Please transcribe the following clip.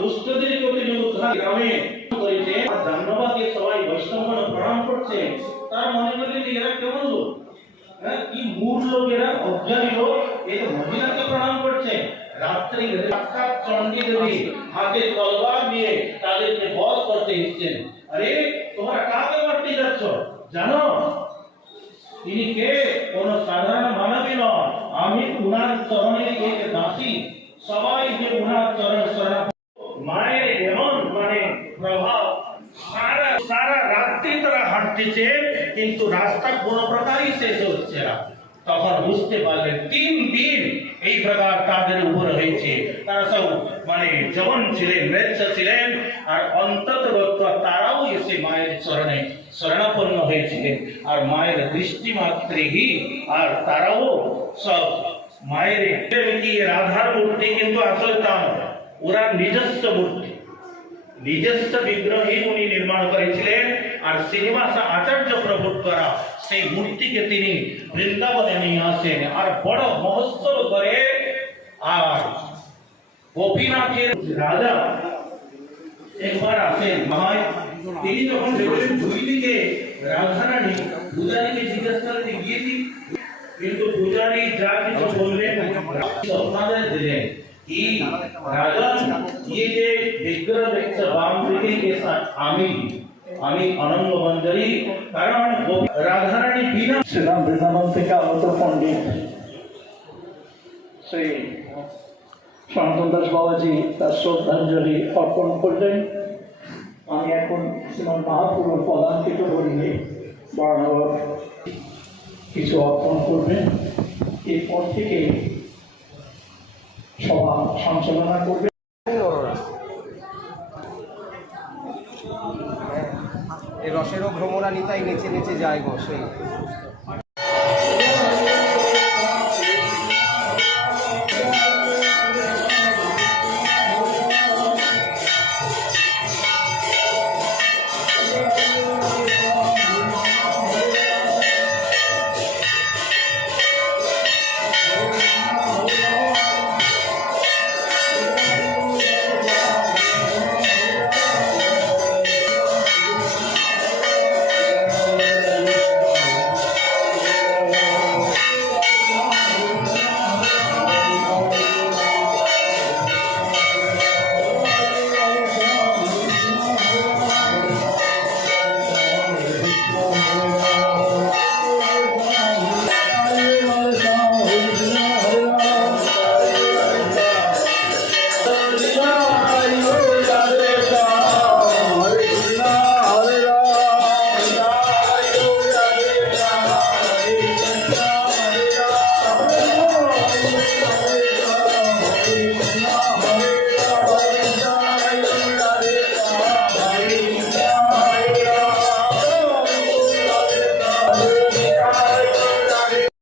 দুষ্টদের প্রতি উদ্ধার গ্রামে করেছে। জাহ্নবাকে সবাই বৈষ্ণবগণ প্রণাম করছে। তার মনে করলেন যে এরা কেমন লোক? হ্যাঁ কি মূল লোক এরা? অজ্ঞানী লোক। এই মহিলাকে প্রণাম করছে। রাত্রি সাক্ষাৎ চণ্ডী দেবী হাতে তলবার নিয়ে তাদেরকে বধ করতে এসছেন। আরে, তোমরা কাকে মারতে যাচ্ছ? জানো? তিনি কে? কোন সাধারণ মানবী নয় আমি উনার চরণে এক দাসী। সবাই যে উনার চরণ শরণ এমন মানে প্রভাব সারা সারা রাত্রি তারা হাঁটতেছে, কিন্তু রাস্তা কোনো প্রকারই শেষ হচ্ছে না। তখন বুঝতে পারলেন, তিন দিন এই প্রকার তাদের উপর হয়েছে। তারা সব মানে যখন ছিলেন মৃৎস ছিলেন, আর অন্তত তারাও এসে মায়ের চরণে শরণাপন্ন হয়েছিলেন। আর মায়ের দৃষ্টি মাত্রেই আর তারাও সব মায়ের রাধার মূর্তি কিন্তু আসলে তা ওরা নিজস্ব মূর্তি। নিজস্ব বিগ্রহী উনি নির্মাণ করেছিলেন আর শ্রীনিবাস আচার্য প্রভুর দ্বারা সেই মূর্তিকে তিনি বৃন্দাবনে নিয়ে আসেন। আর বড় মহোৎসব করে আর গোপীনাথের রাজা একবার আসেন। মহায় তিনি যখন দেখলেন দুই দিকে রাধারানী পূজারীকে জিজ্ঞেস করতে গিয়েছি কিন্তু পূজারী যা কিছু বললেন আপনাদের দিলেন। कि राजन ये যে বিগ্রহ দেখছে বাম দিকে के साथ আমি আমি অনঙ্গ মঞ্জরি কারণ গো- রাধারানী বিনা শ্রীরাম বৃন্দাবন থেকে আগত পণ্ডিত শ্রী সনাতন দাস বাবাজি তার শ্রদ্ধাঞ্জলি অর্পণ করলেন আমি এখন শ্রীমান মহাপুরুর পদাঙ্কিত করিয়ে বর্ণব কিছু অর্পণ করবেন এরপর থেকে সভা সঞ্চালনা করবে রসেরও ভ্রমরা নেচে নেচে যায় গো সেই।